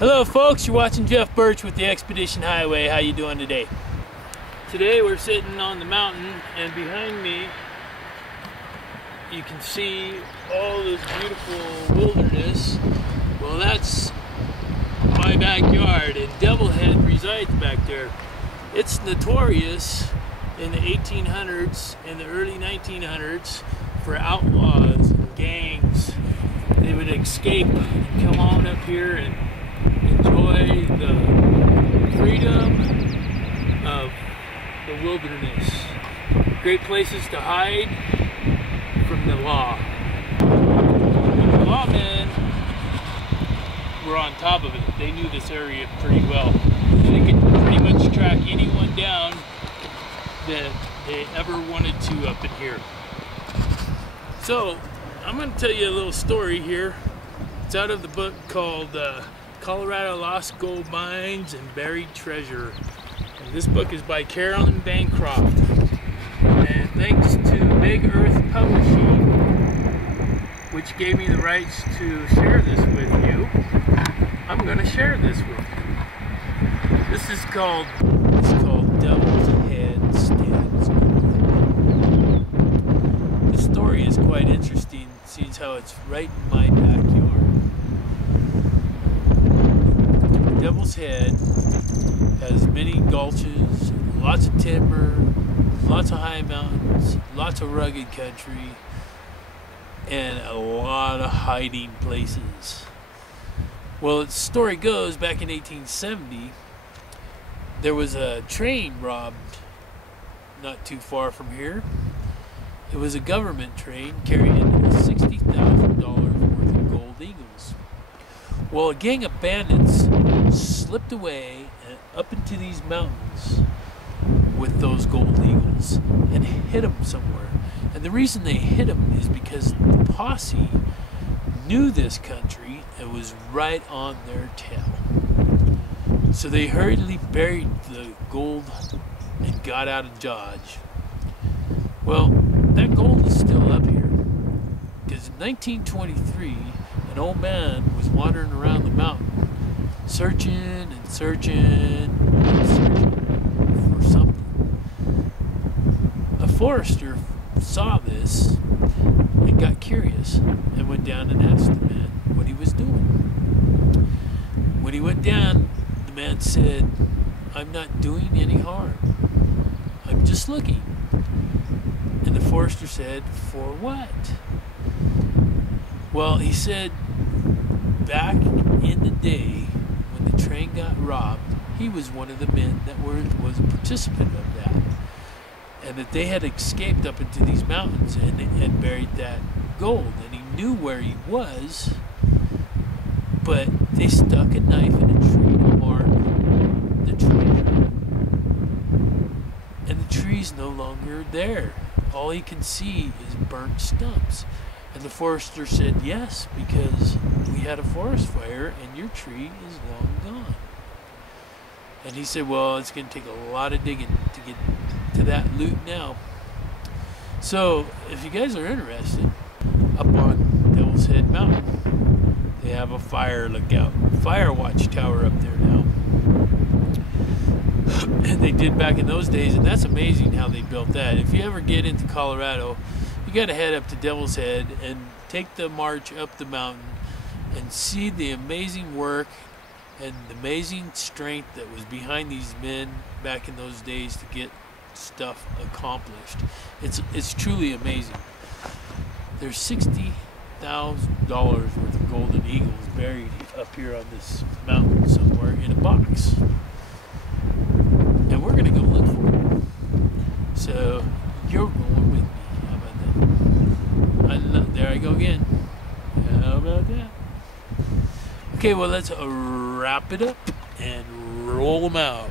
Hello folks, you're watching Jeff Birch with the Expedition Highway. How you doing today? Today we're sitting on the mountain, and behind me you can see all this beautiful wilderness. Well, that's my backyard, and Devil Head resides back there. It's notorious in the 1800s and the early 1900s for outlaws and gangs. They would escape and come on up here and enjoy the freedom of the wilderness. Great places to hide from the law. The lawmen were on top of it. They knew this area pretty well. They could pretty much track anyone down that they ever wanted to up in here. So, I'm going to tell you a little story here. It's out of the book called Colorado Lost Gold Mines and Buried Treasure. And this book is by Carolyn Bancroft. And thanks to Big Earth Publishing, which gave me the rights to share this with you, I'm going to share this with you. This is called Devil's Head Stands. The story is quite interesting, seeing how it's right in my backyard. Devil's Head has many gulches, lots of timber, lots of high mountains, lots of rugged country, and a lot of hiding places. Well, the story goes, back in 1870, there was a train robbed not too far from here. It was a government train carrying $60,000 worth of gold eagles. Well, a gang of bandits slipped away up into these mountains with those gold eagles and hid them somewhere. And the reason they hid them is because the posse knew this country and was right on their tail. So they hurriedly buried the gold and got out of Dodge. Well, that gold is still up here, because in 1923 an old man was wandering around the mountain searching and searching and searching for something. A forester saw this and got curious and went down and asked the man what he was doing. When he went down, the man said, "I'm not doing any harm. I'm just looking." And the forester said, "For what?" Well, he said, back in the day when the train got robbed, he was one of the men that was a participant of that. And that they had escaped up into these mountains and buried that gold. And he knew where he was, but they stuck a knife in a tree to mark the tree. And the tree's no longer there. All he can see is burnt stumps. And the forester said, "Yes, because we had a forest fire and your tree is long gone." And he said, "Well, it's going to take a lot of digging to get to that loot now." So, if you guys are interested, up on Devil's Head Mountain, they have a fire lookout, fire watchtower up there now. And they did back in those days, and that's amazing how they built that. If you ever get into Colorado, you got to head up to Devil's Head and take the march up the mountain and see the amazing work and the amazing strength that was behind these men back in those days to get stuff accomplished. It's truly amazing. There's $60,000 worth of golden eagles buried up here on this mountain somewhere in a box. And we're going to go look for them. So, you're going with me. How about that? There I go again. How about that? Okay, well, let's wrap it up and roll them out.